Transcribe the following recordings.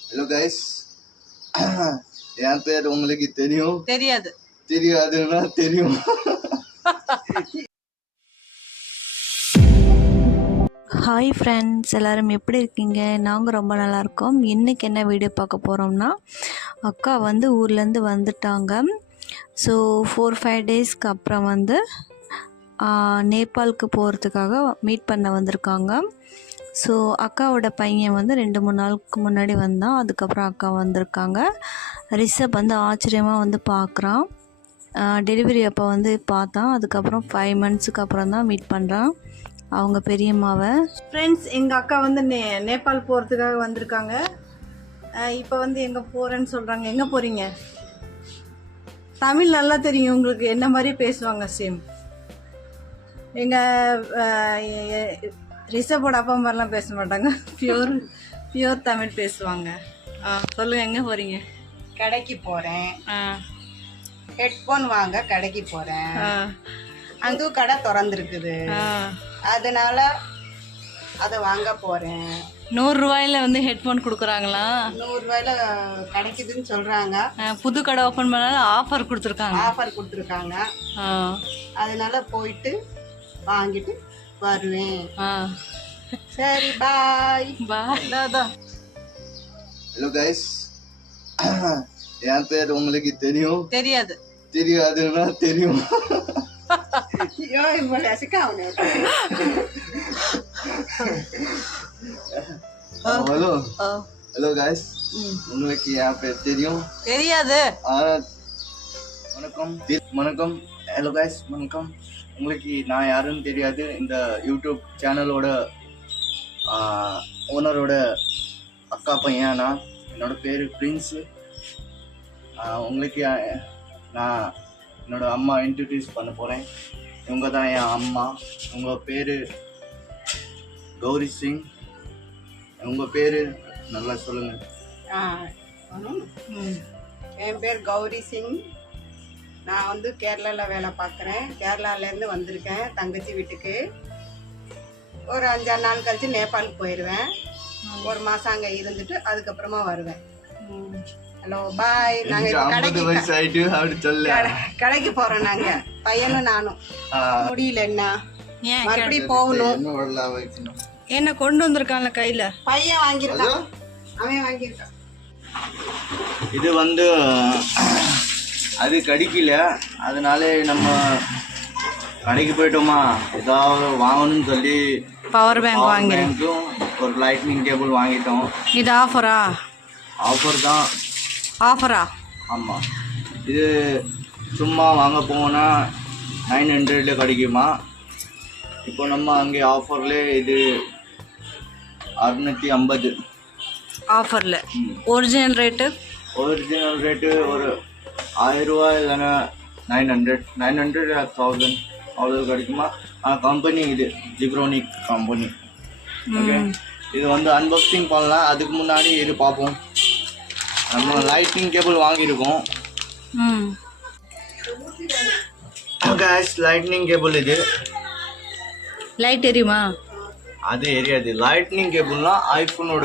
Hello guys என் பேர் உங்களுக்கு தெரியும்? தெரியாது. தெரியாதுன்னா தெரியும். ஹாய் ஃப்ரெண்ட்ஸ் எல்லோரும் எப்படி இருக்கீங்க? நாங்கள் ரொம்ப நல்லா இருக்கோம். இன்றைக்கி என்ன வீடியோ பார்க்க போகிறோம்னா அக்கா வந்து ஊர்லேருந்து வந்துட்டாங்க. ஸோ ஃபோர் ஃபைவ் டேஸ்க்கு அப்புறம் வந்து நேபாளுக்கு போகிறதுக்காக மீட் பண்ண வந்திருக்காங்க. ஸோ அக்காவோட பையன் வந்து ரெண்டு மூணு நாளுக்கு முன்னாடி வந்தான் அதுக்கப்புறம் அக்கா வந்திருக்காங்க. ரிஷப் வந்து ஆச்சரியமாக வந்து பார்க்குறான் டெலிவரி அப்போ வந்து பார்த்தான். அதுக்கப்புறம் ஃபைவ் மந்த்ஸுக்கு அப்புறம் தான் மீட் பண்ணுறான் அவங்க பெரியம்மாவை. ஃப்ரெண்ட்ஸ் எங்கள் அக்கா வந்து நே நேபாள் போகிறதுக்காக வந்திருக்காங்க. இப்போ வந்து எங்கே போகிறேன்னு சொல்கிறாங்க எங்கே போகிறீங்க தமிழ் நல்லா தெரியும் உங்களுக்கு. என்ன மாதிரி பேசுவாங்க சேம். எங்கள் ரிஷபோட அப்பா மாதிரிலாம் பேச மாட்டாங்க. பியூர் பியூர் தமிழ் பேசுவாங்க. ஆ சொல்லுங்கள் எங்கே போகிறீங்க கடைக்கு போறேன். ஆ. ஹெட்ஃபோன் வாங்க கடைக்கு போறேன். ஆ. அங்கும் கடை திறந்துருக்குது. அதனால அதை வாங்க போறேன். நூறுரூவாயில் வந்து ஹெட்ஃபோன் கொடுக்குறாங்களா? நூறு ரூபாயில கிடைக்குதுன்னு சொல்றாங்க. ஆ, புது கடை ஓப்பன் பண்ணாலும் ஆஃபர் கொடுத்துருக்காங்க. ஆஃபர் கொடுத்துருக்காங்க. அதனால போயிட்டு வாங்கிட்டு வருவேன் ஆ. சரி பாய் பாய் தாதா ஹலோ கைஸ் என் பேர் உங்களுக்கு தெரியும்? தெரியாது. தெரியாதுன்னா தெரியும். ஹலோ. ஹலோ கைஸ் உங்களுக்கு என் பேர் தெரியும்? தெரியாது. வணக்கம். வணக்கம். ஹலோ கைஸ் வணக்கம். உங்களுக்கு நான் யாருன்னு தெரியாது. இந்த யூடியூப் சேனலோட ஓனரோட அக்கா பையன் நான் என்னோடய பேர் பிரின்ஸு உங்களுக்கு நான் என்னோடய அம்மா இன்ட்ரடியூஸ் பண்ண போகிறேன் இவங்க தான் என் அம்மா. உங்கள் பேர் கௌரி சிங். உங்கள் பேர் நல்லா சொல்லுங்கள் என் பேர் கௌரி சிங். நான் வந்து கேரளாவில் வேலை பார்க்குறேன். கேரளாலேருந்து வந்திருக்கேன் தங்கச்சி வீட்டுக்கு. ஒரு அஞ்சாறு நாள் கழிச்சு நேபாளுக்கு போயிடுவேன் ஒரு மாதம் அங்கே இருந்துட்டு அதுக்கப்புறமா வருவேன். Hello bye. நாங்கள் கடைக்கு போகிறோம் நாங்கள் பையனும் நானும். முடியல என்ன மறுபடியும் போகணும். என்ன கொண்டு வந்திருக்கான்ல கையில? பையன் வாங்கியிருக்கான். அவன் வாங்கியிருக்கான். இது வந்து அது கடிக்கல. அதனால நம்ம கடைக்கு போயிட்டோமா? ஏதாவது வாங்கணும்னு சொல்லி பவர் பேங்க் வாங்கி பேங்க்கும் ஒரு லைட்னிங் கேபிள் வாங்கிட்டோம். இது ஆஃபரா ஆஃபர் தான். ஆஃபரா ஆமாம் இது சும்மா வாங்க போனால் நைன் ஹண்ட்ரட்ல கிடைக்குமா? இப்போ நம்ம அங்கே ஆஃபர்ல இது அறுநூற்றி ஐம்பது. ஆஃபரில் ஒரிஜினல் ரேட்டு ஒரிஜினல் ரேட்டு ஒரு ஆயிரம் ரூபாய் இல்லைன்னா nine hundred nine hundred thousand அவ்வளோ கிடைக்குமா? கம்பெனி இது ஜிப்ரோனிக் கம்பெனி ஓகே இது வந்து அன்பாக்சிங் பண்ணலாம். அதுக்கு முன்னாடி இது பார்ப்போம். நம்ம லைட்டிங் கேபிள் வாங்கியிருக்கோம். கேஷ் லைட்னிங் கேபிள் இது. லைட் எரியுமா? அது எரியாது. லைட்னிங் கேபிள்னா ஐஃபோனோட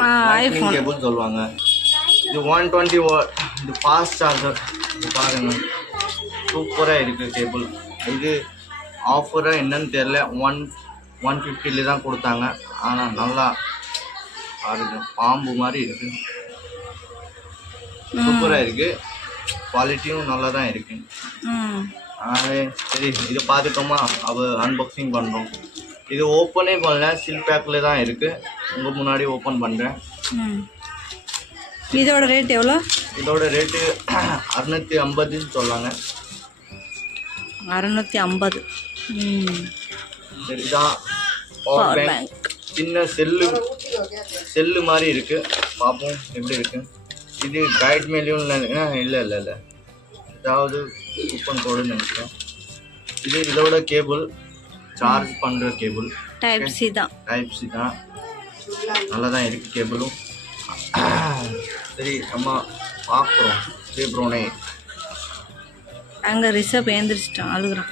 ஆ, லைட்னிங் கேபிள் சொல்லுவாங்க. இது ஒன் டுவெண்ட்டி இது ஃபாஸ்ட் சார்ஜர் இது பாருங்க. சூப்பராக இருக்குது கேபிள் இது ஆஃபராக என்னன்னு தெரில ஒன் ஒன் ஃபிஃப்டில தான் கொடுத்தாங்க. ஆனால் நல்லா பாருங்க பாம்பு மாதிரி இருக்கு. சூப்பராக இருக்கு. குவாலிட்டியும் நல்லா தான் இருக்கு. அதனால சரி இது பார்த்துட்டோமா? அவ அன்பாக்சிங் பண்ணுறோம் இது ஓப்பனே பண்ணல. சில் பேக்கில் தான் இருக்குது உங்கள் முன்னாடி ஓப்பன் பண்ணுறேன் இதோட ரேட் எவ்வளோ? இதோட ரேட்டு அறுநூற்றி ஐம்பதுன்னு சொல்லாங்க அறநூற்றி ஐம்பது. பவர் பேங்க் சின்ன செல்லு செல்லு மாதிரி இருக்குது பார்ப்போம் எப்படி இருக்கு. இது கைட் மேலேயும் இல்லை இல்லை இல்லை இல்லை. ஏதாவது கூப்பன் கோடுன்னு நினைக்கிறேன். இது இதோட கேபிள் சார்ஜ் பண்ணுற கேபிள் டைப் சி தான். டைப் சி தான். நல்லா தான் இருக்குது கேபிளும் சரி நம்ம பார்க்குறோம் ஜேப்ரோனே அங்கே ரிஷப் ஏந்திரிச்சிட்டான் அழுகுறான்.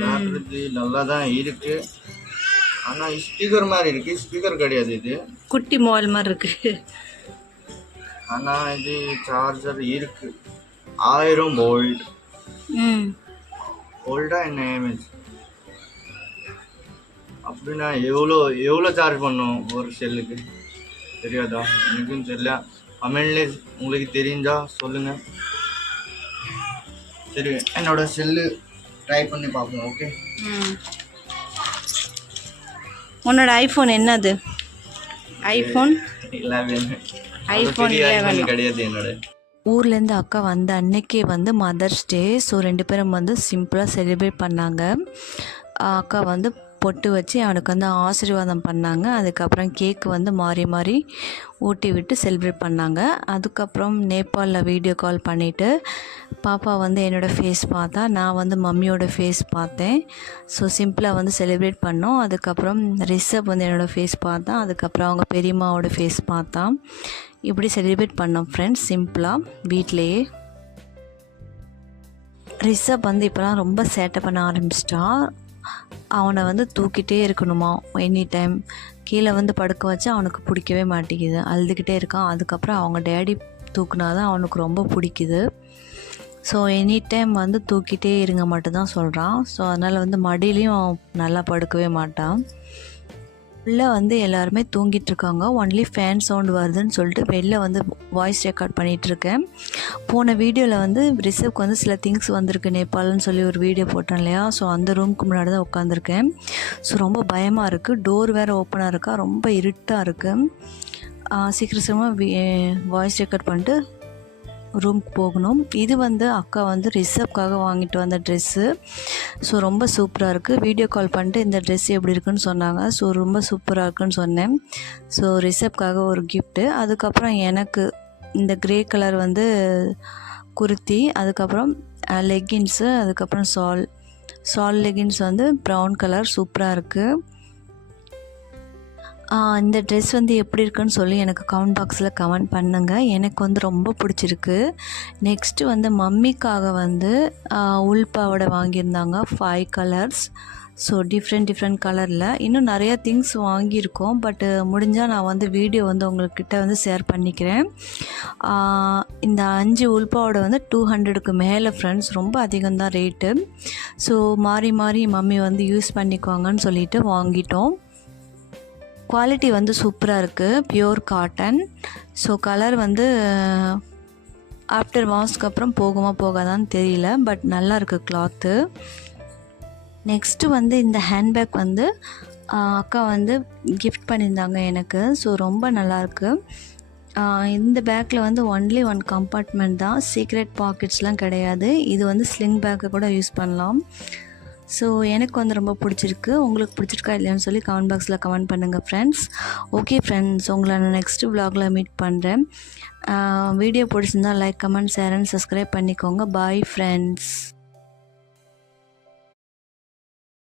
பார்க்குறது நல்லா தான் இருக்குது ஆனால் ஸ்பீக்கர் மாதிரி இருக்கு. ஸ்பீக்கர் கிடையாது இது. குட்டி மொபைல் மாதிரி இருக்கு. ஆனால் இது சார்ஜர் இருக்கு. ஆயிரம் வோல்ட் ம். வோல்டா என்ன ஏமேஜ் அப்படின்னா எவ்வளோ எவ்வளோ சார்ஜ் பண்ணும் ஒரு செல்லுக்கு தெரியாதா? எனக்கும் தெரியல. கமெண்ட்ல உங்களுக்கு தெரிஞ்சா சொல்லுங்க. சரி என்னோட செல்லு ட்ரை பண்ணி பார்ப்போம் ஓகே உன்னோட ஐஃபோன் என்னது? ஐஃபோன் ஐஃபோன் கிடையாது என்னோட. ஊர்லேருந்து அக்கா வந்த அன்னைக்கே வந்து மதர்ஸ் டே ஸோ ரெண்டு பேரும் வந்து சிம்பிளாக செலிப்ரேட் பண்ணாங்க. அக்கா வந்து பொட்டு வச்சு அவனுக்கு வந்து ஆசீர்வாதம் பண்ணாங்க. அதுக்கப்புறம் கேக் வந்து மாறி மாறி ஊட்டி விட்டு செலிப்ரேட் பண்ணாங்க. அதுக்கப்புறம் நேபாளில் வீடியோ கால் பண்ணிவிட்டு பாப்பா வந்து என்னோடய ஃபேஸ் பார்த்தா நான் வந்து மம்மியோட ஃபேஸ் பார்த்தேன். ஸோ சிம்பிளாக வந்து செலிப்ரேட் பண்ணோம். அதுக்கப்புறம் ரிஷப் வந்து என்னோடய ஃபேஸ் பார்த்தான் அதுக்கப்புறம் அவங்க பெரியம்மாவோட ஃபேஸ் பார்த்தான் இப்படி செலிப்ரேட் பண்ணோம் ஃப்ரெண்ட்ஸ் சிம்பிளாக வீட்டிலையே ரிஷப் வந்து இப்போலாம் ரொம்ப சேட்டை பண்ண ஆரம்பிச்சிட்டா. அவனை வந்து தூக்கிட்டே இருக்கணுமா? எனி டைம் கீழே வந்து படுக்க வச்சு அவனுக்கு பிடிக்கவே மாட்டேங்குது. அழுதுகிட்டே இருக்கான். அதுக்கப்புறம் அவங்க டேடி தூக்குனா தான் அவனுக்கு ரொம்ப பிடிக்குது. ஸோ எனி டைம் வந்து தூக்கிட்டே இருங்க மட்டும்தான் சொல்கிறான் ஸோ அதனால் வந்து மடியிலையும் அவன் நல்லா படுக்கவே மாட்டான். உள்ளே வந்து எல்லாருமே தூங்கிட்டு இருக்காங்க ஒன்லி ஃபேன் சவுண்ட் வருதுன்னு சொல்லிட்டு வெளில வந்து வாய்ஸ் ரெக்கார்ட் பண்ணிகிட்ருக்கேன் போன வீடியோவில் வந்து ரிசப்க்கு வந்து சில திங்ஸ் வந்திருக்கு. நேபாள்னு சொல்லி ஒரு வீடியோ போட்டேன் இல்லையா? ஸோ அந்த ரூமுக்கு முன்னாடி தான் உட்காந்துருக்கேன் ஸோ ரொம்ப பயமாக இருக்குது டோர் வேறு ஓப்பனாக இருக்கா? ரொம்ப இருட்டாக இருக்குது சீக்கிரம் சீக்கிரமாக வாய்ஸ் ரெக்கார்ட் பண்ணிட்டு ரூமுக்கு போகணும். இது வந்து அக்கா வந்து ரிசப்காக வாங்கிட்டு வந்த ட்ரெஸ்ஸு ஸோ ரொம்ப சூப்பராக இருக்குது வீடியோ கால் பண்ணிட்டு இந்த ட்ரெஸ் எப்படி இருக்குன்னு சொன்னாங்க. ஸோ ரொம்ப சூப்பராக இருக்குன்னு சொன்னேன். ஸோ ரிசப்காக ஒரு கிஃப்ட்டு அதுக்கப்புறம் எனக்கு இந்த க்ரே கலர் வந்து குர்த்தி அதுக்கப்புறம் லெகின்ஸு அதுக்கப்புறம் சால் சால் லெகின்ஸ் வந்து ப்ரௌன் கலர் சூப்பராக இருக்குது இந்த ட்ரெஸ் வந்து எப்படி இருக்குன்னு சொல்லி எனக்கு கமெண்ட் பாக்ஸில் கமெண்ட் பண்ணுங்கள் எனக்கு வந்து ரொம்ப பிடிச்சிருக்கு. நெக்ஸ்ட்டு வந்து மம்மிக்காக வந்து ஆஹ், உள் வாங்கியிருந்தாங்க. Five colours so different different கலரில் இன்னும் நிறையா திங்ஸ் வாங்கியிருக்கோம். பட்டு முடிஞ்சால் நான் வந்து வீடியோ வந்து உங்கள்கிட்ட வந்து ஷேர் பண்ணிக்கிறேன். இந்த அஞ்சு உள்பாவோட வந்து டூ ஹண்ட்ரடுக்கு மேலே ஃப்ரெண்ட்ஸ் ரொம்ப அதிகம்தான் ரேட்டு ஸோ மாறி மாறி மம்மி வந்து யூஸ் பண்ணிக்குவாங்கன்னு சொல்லிட்டு வாங்கிட்டோம். குவாலிட்டி வந்து சூப்பராக இருக்குது பியோர் காட்டன் ஸோ கலர் வந்து ஆஃப்டர் வாஷ்க்கு அப்புறம் போகுமா போகாதான்னு தெரியல. பட் நல்லா இருக்குது கிளாத்து நெக்ஸ்ட்டு வந்து இந்த ஹேண்ட்பேக் வந்து அக்கா வந்து கிஃப்ட் பண்ணியிருந்தாங்க எனக்கு. ஸோ ரொம்ப நல்லாயிருக்கு இந்த பேக்கில் வந்து ஒன்லி ஒன் கம்பார்ட்மெண்ட் தான். சீக்ரெட் பாக்கெட்ஸ்லாம் கிடையாது. இது வந்து ஸ்லிங் பேக்கை கூட யூஸ் பண்ணலாம். ஸோ எனக்கு வந்து ரொம்ப பிடிச்சிருக்கு. உங்களுக்கு பிடிச்சிருக்கா இல்லையான்னு சொல்லி கமெண்ட் பாக்ஸில் கமெண்ட் பண்ணுங்கள் ஃப்ரெண்ட்ஸ் ஓகே ஃப்ரெண்ட்ஸ் உங்களை நான் நெக்ஸ்ட் வ்ளாகில் மீட் பண்ணுறேன் வீடியோ பிடிச்சிருந்தா like comment share and subscribe பண்ணிக்கோங்க. Bye friends